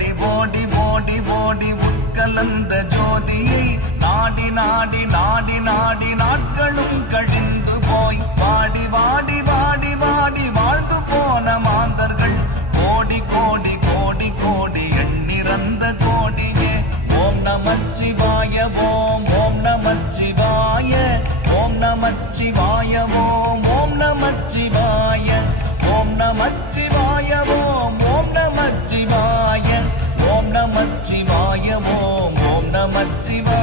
ஓடி ஓடி ஓடி ஓடி உட்கலந்த ஜோதியை நாடி நாடி நாடி நாடி நாட்களும் கழிந்து போய் வாடி வாடி வாடி வாடி வாழ்ந்து போன மாந்தர்கள் கோடி கோடி கோடி கோடி எண்ணிறந்த கோடியே. ஓம் நமச்சிவாய ஓம் ஓம் நமச்சிவாய ஓம் நமச்சிவாய ஓம் ஓம் நமச்சிவாய ஓம் நமச்சிவாய ஓம் ஓம் நமச்சிவாய ஓம் நமச்சிவாய ஓம் ஓம் நமச்சிவாய.